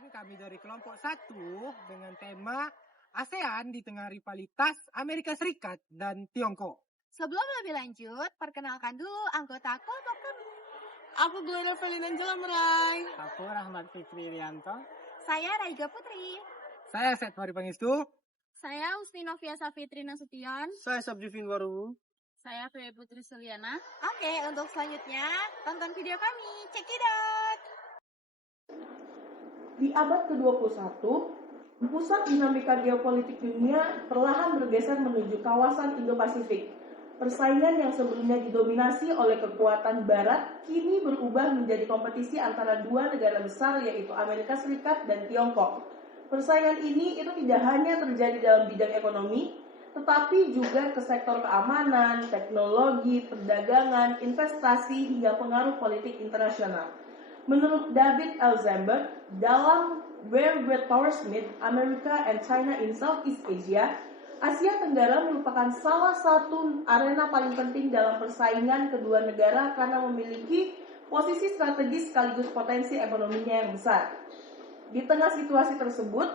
Perkenalkan, kami dari kelompok 1 dengan tema ASEAN di tengah rivalitas Amerika Serikat dan Tiongkok. Sebelum lebih lanjut, perkenalkan dulu anggota kelompok kami. Aku Gloria Felina Angela Merai. Aku Rahmat Fikri Rianto. Saya Raiga Putri. Saya Setwari Pangestu. Saya Usni Novia Safitri Nasution. Saya Sabjivin Waru. Saya Feby Putri Suliana. Oke, untuk selanjutnya, tonton video kami. Check it out! Di abad ke-21, pusat dinamika geopolitik dunia perlahan bergeser menuju kawasan Indo-Pasifik. Persaingan yang sebelumnya didominasi oleh kekuatan Barat kini berubah menjadi kompetisi antara dua negara besar, yaitu Amerika Serikat dan Tiongkok. Persaingan ini itu tidak hanya terjadi dalam bidang ekonomi, tetapi juga ke sektor keamanan, teknologi, perdagangan, investasi, hingga pengaruh politik internasional. Menurut David Elzenberg, dalam Where Great Powers Meet, America and China in Southeast Asia, Asia Tenggara merupakan salah satu arena paling penting dalam persaingan kedua negara karena memiliki posisi strategis sekaligus potensi ekonominya yang besar. Di tengah situasi tersebut,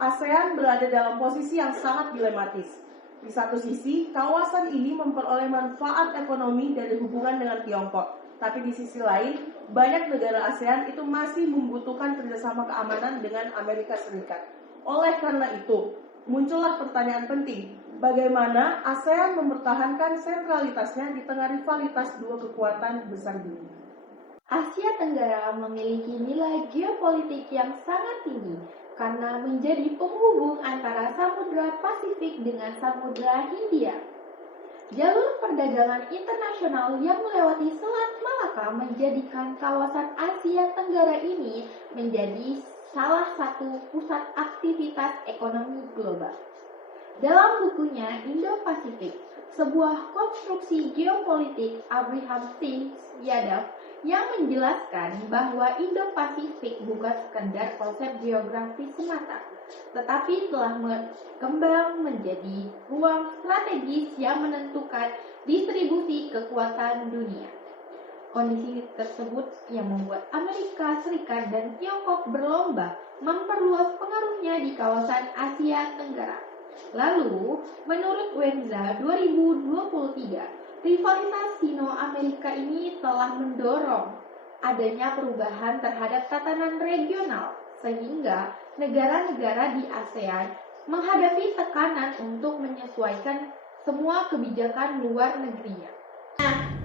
ASEAN berada dalam posisi yang sangat dilematis. Di satu sisi, kawasan ini memperoleh manfaat ekonomi dari hubungan dengan Tiongkok. Tapi di sisi lain, banyak negara ASEAN itu masih membutuhkan kerjasama keamanan dengan Amerika Serikat. Oleh karena itu, muncullah pertanyaan penting, bagaimana ASEAN mempertahankan sentralitasnya di tengah rivalitas dua kekuatan besar dunia. Asia Tenggara memiliki nilai geopolitik yang sangat tinggi karena menjadi penghubung antara Samudra Pasifik dengan Samudra Hindia. Jalur perdagangan internasional yang melewati Selat Malaka menjadikan kawasan Asia Tenggara ini menjadi salah satu pusat aktivitas ekonomi global. Dalam bukunya Indo-Pasifik, sebuah konstruksi geopolitik Abraham T. Yadav yang menjelaskan bahwa Indo-Pasifik bukan sekedar konsep geografi semata, tetapi telah berkembang menjadi ruang strategis yang menentukan distribusi kekuatan dunia. Kondisi tersebut yang membuat Amerika Serikat dan Tiongkok berlomba memperluas pengaruhnya di kawasan Asia Tenggara. Lalu, menurut Wenza 2023, rivalitas Sino-Amerika ini telah mendorong adanya perubahan terhadap tatanan regional, sehingga negara-negara di ASEAN menghadapi tekanan untuk menyesuaikan semua kebijakan luar negerinya.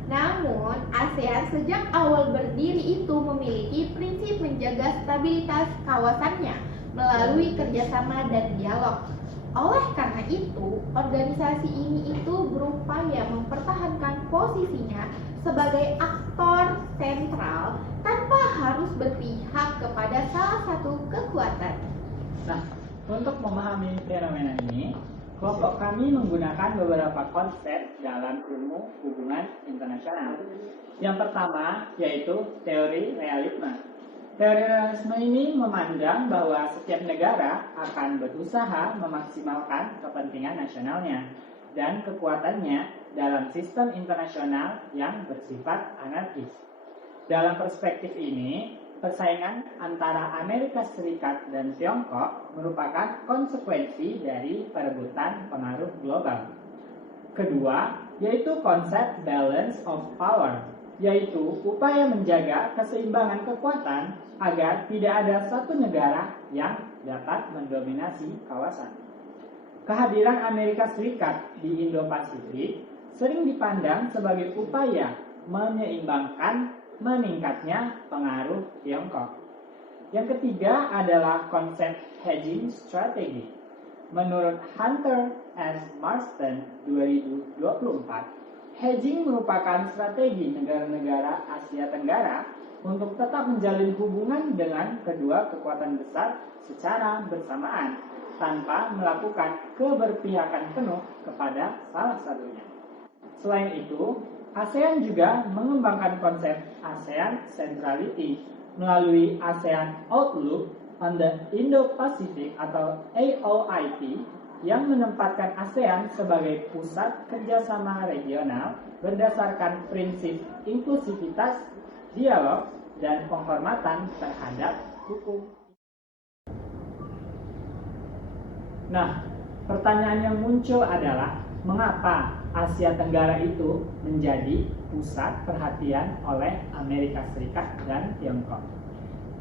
Namun, ASEAN sejak awal berdiri itu memiliki prinsip menjaga stabilitas kawasannya melalui kerjasama dan dialog. Oleh karena itu, organisasi ini itu berupaya mempertahankan posisinya sebagai aktor sentral tanpa harus berpihak kepada salah satu kekuatan. Nah, untuk memahami fenomena ini, kelompok kami menggunakan beberapa konsep dalam ilmu hubungan internasional. Yang pertama yaitu teori realisme. Teori realisme ini memandang bahwa setiap negara akan berusaha memaksimalkan kepentingan nasionalnya dan kekuatannya dalam sistem internasional yang bersifat anarkis. Dalam perspektif ini, persaingan antara Amerika Serikat dan Tiongkok merupakan konsekuensi dari perebutan pengaruh global. Kedua, yaitu konsep balance of power, yaitu upaya menjaga keseimbangan kekuatan agar tidak ada satu negara yang dapat mendominasi kawasan. Kehadiran Amerika Serikat di Indo-Pasifik sering dipandang sebagai upaya menyeimbangkan meningkatnya pengaruh Tiongkok. Yang ketiga adalah konsep hedging strategy. Menurut Hunter S. Marston 2024, hedging merupakan strategi negara-negara Asia Tenggara untuk tetap menjalin hubungan dengan kedua kekuatan besar secara bersamaan tanpa melakukan keberpihakan penuh kepada salah satunya. Selain itu, ASEAN juga mengembangkan konsep ASEAN Centrality melalui ASEAN Outlook on the Indo-Pacific atau AOIP yang menempatkan ASEAN sebagai pusat kerjasama regional berdasarkan prinsip inklusivitas, dialog, dan penghormatan terhadap hukum. Nah, pertanyaan yang muncul adalah mengapa Asia Tenggara itu menjadi pusat perhatian oleh Amerika Serikat dan Tiongkok?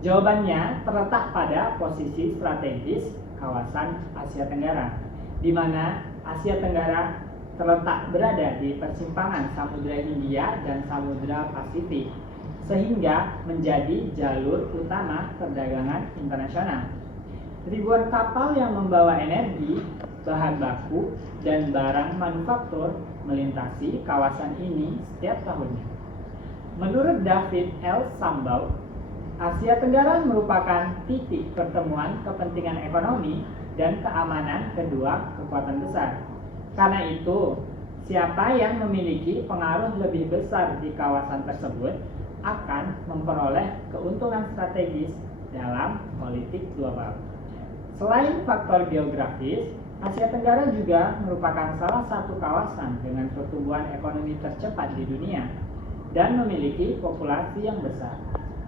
Jawabannya terletak pada posisi strategis kawasan Asia Tenggara, di mana Asia Tenggara terletak berada di persimpangan Samudra Hindia dan Samudra Pasifik, sehingga menjadi jalur utama perdagangan internasional. Ribuan kapal yang membawa energi, bahan baku, dan barang manufaktur melintasi kawasan ini setiap tahunnya. Menurut David L. Sambau, Asia Tenggara merupakan titik pertemuan kepentingan ekonomi dan keamanan kedua kekuatan besar. Karena itu, siapa yang memiliki pengaruh lebih besar di kawasan tersebut akan memperoleh keuntungan strategis dalam politik global. Selain faktor geografis, Asia Tenggara juga merupakan salah satu kawasan dengan pertumbuhan ekonomi tercepat di dunia dan memiliki populasi yang besar.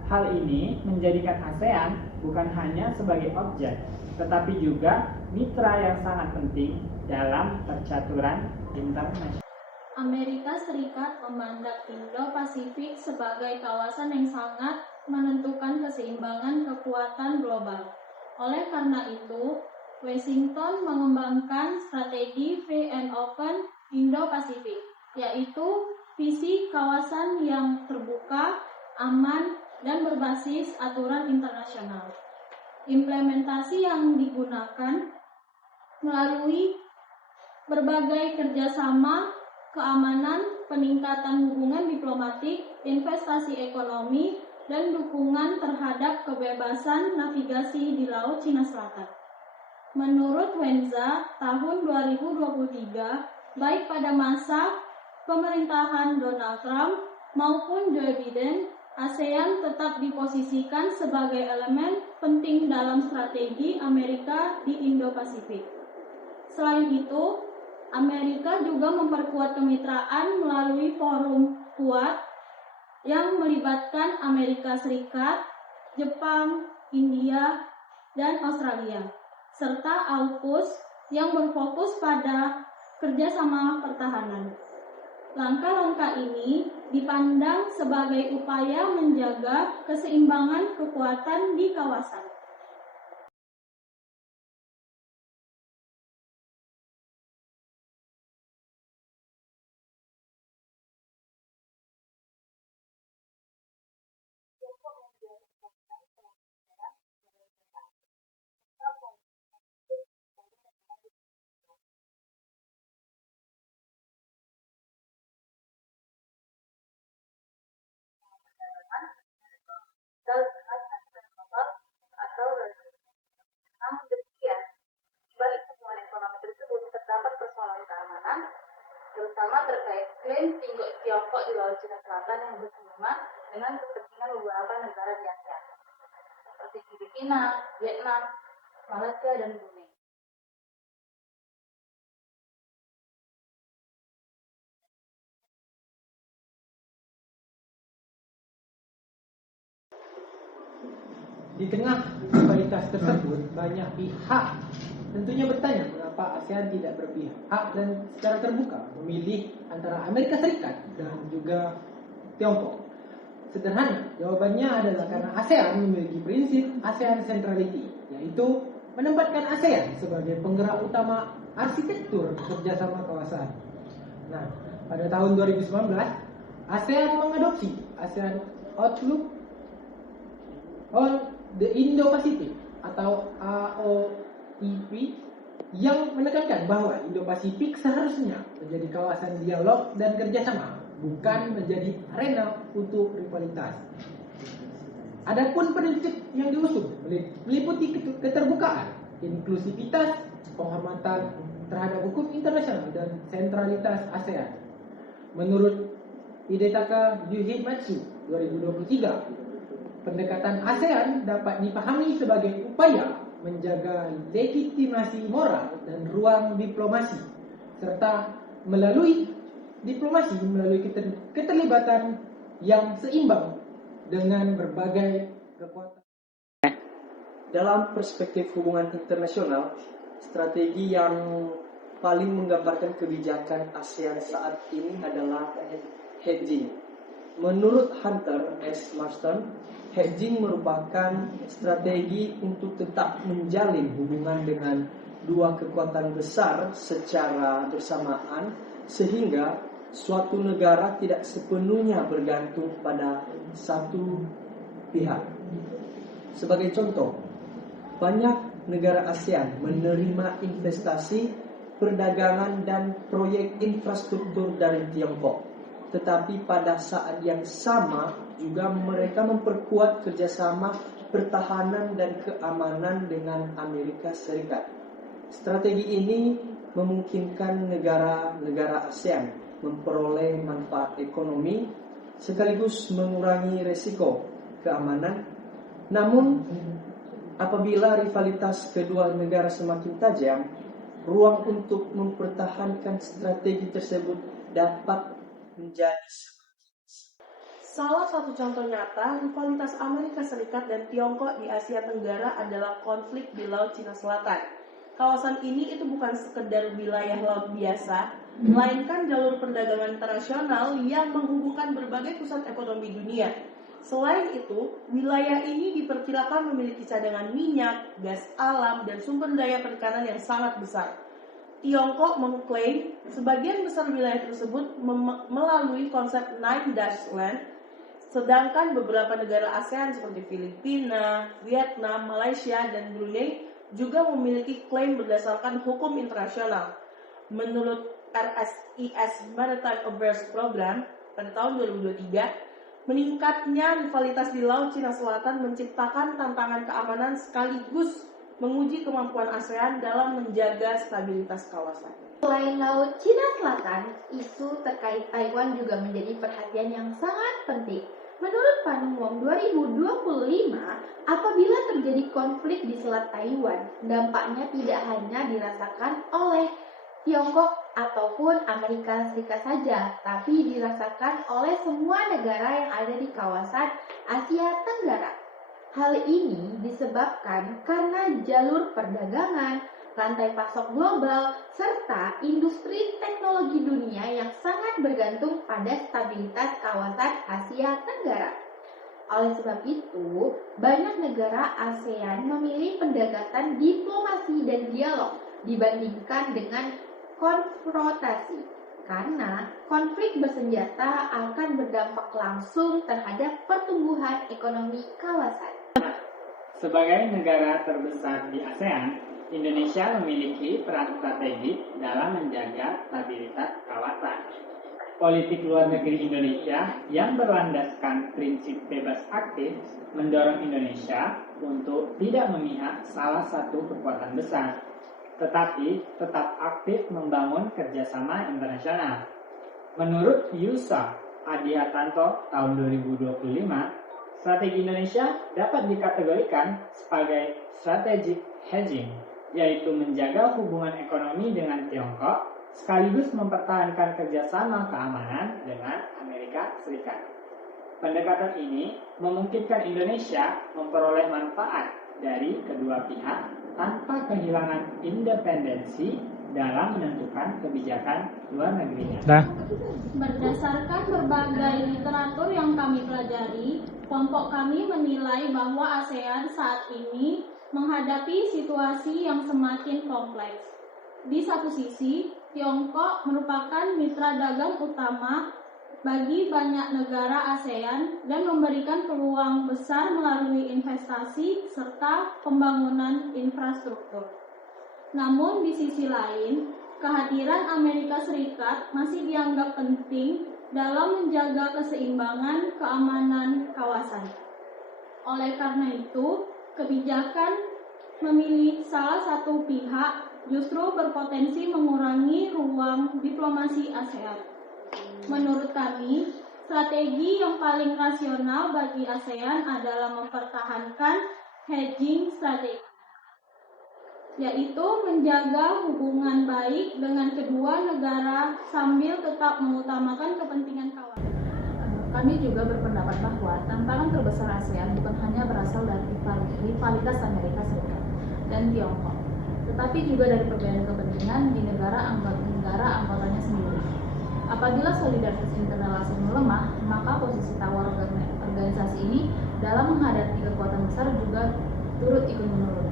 Hal ini menjadikan ASEAN bukan hanya sebagai objek, tetapi juga mitra yang sangat penting dalam percaturan internasional. Amerika Serikat memandang Indo-Pasifik sebagai kawasan yang sangat menentukan keseimbangan kekuatan global. Oleh karena itu, Washington mengembangkan strategi Free and Open Indo-Pasifik, yaitu visi kawasan yang terbuka, aman, dan berbasis aturan internasional. Implementasi yang digunakan melalui berbagai kerjasama, keamanan, peningkatan hubungan diplomatik, investasi ekonomi, dan dukungan terhadap kebebasan navigasi di Laut Cina Selatan. Menurut Wenza, tahun 2023, baik pada masa pemerintahan Donald Trump maupun Joe Biden, ASEAN tetap diposisikan sebagai elemen penting dalam strategi Amerika di Indo-Pasifik. Selain itu, Amerika juga memperkuat kemitraan melalui forum Quad yang melibatkan Amerika Serikat, Jepang, India, dan Australia, serta AUKUS yang berfokus pada kerjasama pertahanan. Langkah-langkah ini dipandang sebagai upaya menjaga keseimbangan kekuatan di kawasan. Namun demikian, di balik pertemuan ekonomi tersebut terdapat persoalan keamanan, terutama terkait klaim Tiongkok di Laut Cina Selatan yang bersinggungan dengan kepentingan beberapa negara di ASEAN, seperti Filipina, Vietnam, Malaysia, dan Brunei. Di tengah rivalitas tersebut, banyak pihak tentunya bertanya mengapa ASEAN tidak berpihak dan secara terbuka memilih antara Amerika Serikat dan juga Tiongkok. Sederhana, jawabannya adalah karena ASEAN memiliki prinsip ASEAN Centrality, yaitu menempatkan ASEAN sebagai penggerak utama arsitektur kerjasama kawasan. Nah, pada tahun 2019, ASEAN mengadopsi ASEAN Outlook on the Indo-Pacific atau AOIP yang menekankan bahwa Indo-Pasifik seharusnya menjadi kawasan dialog dan kerjasama, bukan menjadi arena untuk rivalitas. Adapun prinsip yang diusung meliputi keterbukaan, inklusivitas, penghormatan terhadap hukum internasional, dan sentralitas ASEAN. Menurut Hidetaka Yuhimatsu 2023, pendekatan ASEAN dapat dipahami sebagai upaya menjaga legitimasi moral dan ruang diplomasi, serta melalui diplomasi melalui keterlibatan yang seimbang dengan berbagai kekuatan. Dalam perspektif hubungan internasional, strategi yang paling menggambarkan kebijakan ASEAN saat ini adalah hedging. Menurut Hunter S. Marston, hedging merupakan strategi untuk tetap menjalin hubungan dengan dua kekuatan besar secara bersamaan sehingga suatu negara tidak sepenuhnya bergantung pada satu pihak. Sebagai contoh, banyak negara ASEAN menerima investasi, perdagangan dan proyek infrastruktur dari Tiongkok. Tetapi pada saat yang sama juga mereka memperkuat kerjasama pertahanan dan keamanan dengan Amerika Serikat. Strategi ini memungkinkan negara-negara ASEAN memperoleh manfaat ekonomi sekaligus mengurangi resiko keamanan. Namun, apabila rivalitas kedua negara semakin tajam, ruang untuk mempertahankan strategi tersebut dapat menjadi Salah satu contoh nyata rivalitas Amerika Serikat dan Tiongkok di Asia Tenggara adalah konflik di Laut Cina Selatan. Kawasan ini itu bukan sekedar wilayah laut biasa, melainkan jalur perdagangan internasional yang menghubungkan berbagai pusat ekonomi dunia. Selain itu, wilayah ini diperkirakan memiliki cadangan minyak, gas alam, dan sumber daya perikanan yang sangat besar. Tiongkok mengklaim sebagian besar wilayah tersebut melalui konsep Nine Dash Land, sedangkan beberapa negara ASEAN seperti Filipina, Vietnam, Malaysia, dan Brunei juga memiliki klaim berdasarkan hukum internasional. Menurut RSIS Maritime Affairs Program pada tahun 2023, meningkatnya rivalitas di Laut Cina Selatan menciptakan tantangan keamanan sekaligus menguji kemampuan ASEAN dalam menjaga stabilitas kawasan. Selain Laut Cina Selatan, isu terkait Taiwan juga menjadi perhatian yang sangat penting. Menurut Panmunjom 2025, apabila terjadi konflik di Selat Taiwan, dampaknya tidak hanya dirasakan oleh Tiongkok ataupun Amerika Serikat saja, tapi dirasakan oleh semua negara yang ada di kawasan Asia Tenggara. Hal ini disebabkan karena jalur perdagangan, rantai pasok global, serta industri teknologi dunia yang sangat bergantung pada stabilitas kawasan Asia Tenggara. Oleh sebab itu, banyak negara ASEAN memilih pendekatan diplomasi dan dialog dibandingkan dengan konfrontasi, karena konflik bersenjata akan berdampak langsung terhadap pertumbuhan ekonomi kawasan. Sebagai negara terbesar di ASEAN, Indonesia memiliki peran strategis dalam menjaga stabilitas kawasan. Politik luar negeri Indonesia yang berlandaskan prinsip bebas aktif mendorong Indonesia untuk tidak memihak salah satu kekuatan besar, tetapi tetap aktif membangun kerjasama internasional. Menurut Yusa Adihartanto tahun 2025, strategi Indonesia dapat dikategorikan sebagai strategic hedging, yaitu menjaga hubungan ekonomi dengan Tiongkok sekaligus mempertahankan kerjasama keamanan dengan Amerika Serikat. Pendekatan ini memungkinkan Indonesia memperoleh manfaat dari kedua pihak tanpa kehilangan independensi dalam menentukan kebijakan luar negerinya. Berdasarkan berbagai literatur yang kami pelajari, kelompok kami menilai bahwa ASEAN saat ini menghadapi situasi yang semakin kompleks. Di satu sisi, Tiongkok merupakan mitra dagang utama bagi banyak negara ASEAN dan memberikan peluang besar melalui investasi serta pembangunan infrastruktur. Namun di sisi lain, kehadiran Amerika Serikat masih dianggap penting dalam menjaga keseimbangan keamanan kawasan. Oleh karena itu, kebijakan memilih salah satu pihak justru berpotensi mengurangi ruang diplomasi ASEAN. Menurut kami, strategi yang paling rasional bagi ASEAN adalah mempertahankan hedging strategi, yaitu menjaga hubungan baik dengan kedua negara sambil tetap mengutamakan kepentingan kawasan. Kami juga berpendapat bahwa tantangan terbesar ASEAN bukan hanya berasal dari rivalitas Amerika Serikat dan Tiongkok, tetapi juga dari perbedaan kepentingan di negara anggotanya sendiri. Apabila solidaritas internal ASEAN melemah, maka posisi tawar organisasi ini dalam menghadapi kekuatan besar juga turut ikut menurun.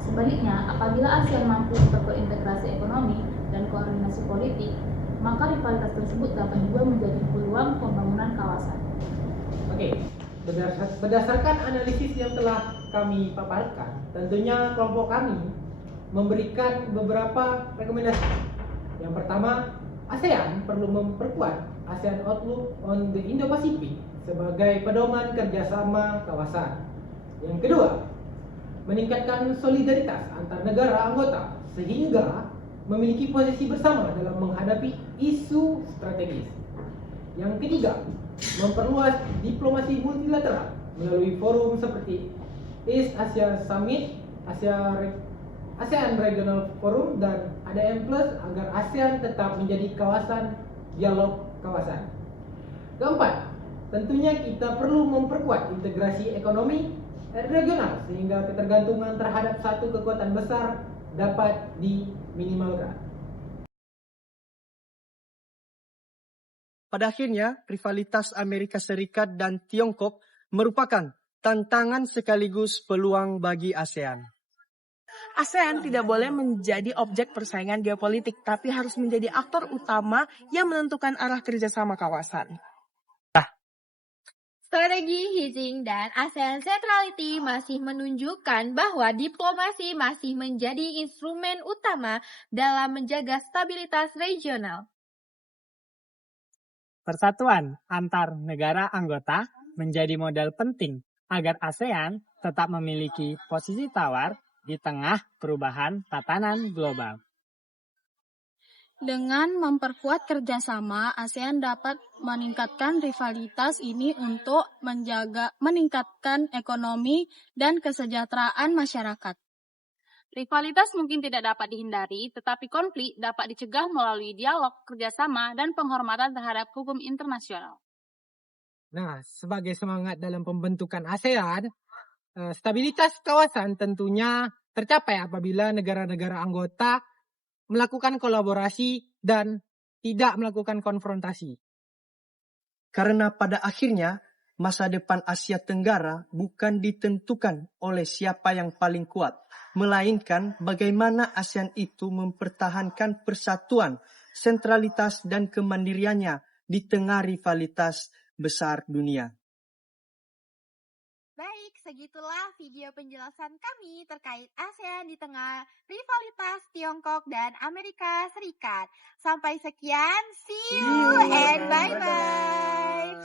Sebaliknya, apabila ASEAN mampu memperkuat integrasi ekonomi dan koordinasi politik, maka rivalitas tersebut dapat juga menjadi peluang pembangunan kawasan. Oke, berdasarkan analisis yang telah kami paparkan, tentunya kelompok kami memberikan beberapa rekomendasi. Yang pertama, ASEAN perlu memperkuat ASEAN Outlook on the Indo-Pacific sebagai pedoman kerjasama kawasan. Yang kedua, meningkatkan solidaritas antar negara anggota sehingga memiliki posisi bersama dalam menghadapi isu strategis. Yang ketiga, memperluas diplomasi multilateral melalui forum seperti East Asia Summit, ASEAN Regional Forum, dan ADM Plus agar ASEAN tetap menjadi kawasan dialog kawasan. Keempat, tentunya kita perlu memperkuat integrasi ekonomi regional sehingga ketergantungan terhadap satu kekuatan besar dapat diminimalkan. Pada akhirnya, rivalitas Amerika Serikat dan Tiongkok merupakan tantangan sekaligus peluang bagi ASEAN. ASEAN tidak boleh menjadi objek persaingan geopolitik, tapi harus menjadi aktor utama yang menentukan arah kerjasama kawasan. Strategi Hijing dan ASEAN Centrality masih menunjukkan bahwa diplomasi masih menjadi instrumen utama dalam menjaga stabilitas regional. Persatuan antar negara anggota menjadi modal penting agar ASEAN tetap memiliki posisi tawar di tengah perubahan tatanan global. Dengan memperkuat kerjasama, ASEAN dapat meningkatkan rivalitas ini untuk meningkatkan ekonomi dan kesejahteraan masyarakat. Rivalitas mungkin tidak dapat dihindari, tetapi konflik dapat dicegah melalui dialog, kerjasama, dan penghormatan terhadap hukum internasional. Nah, sebagai semangat dalam pembentukan ASEAN, stabilitas kawasan tentunya tercapai apabila negara-negara anggota melakukan kolaborasi dan tidak melakukan konfrontasi. Karena pada akhirnya, masa depan Asia Tenggara bukan ditentukan oleh siapa yang paling kuat, melainkan bagaimana ASEAN itu mempertahankan persatuan, sentralitas dan kemandiriannya di tengah rivalitas besar dunia. Baik, segitulah video penjelasan kami terkait ASEAN di tengah rivalitas Tiongkok dan Amerika Serikat. Sampai sekian, see you and bye-bye.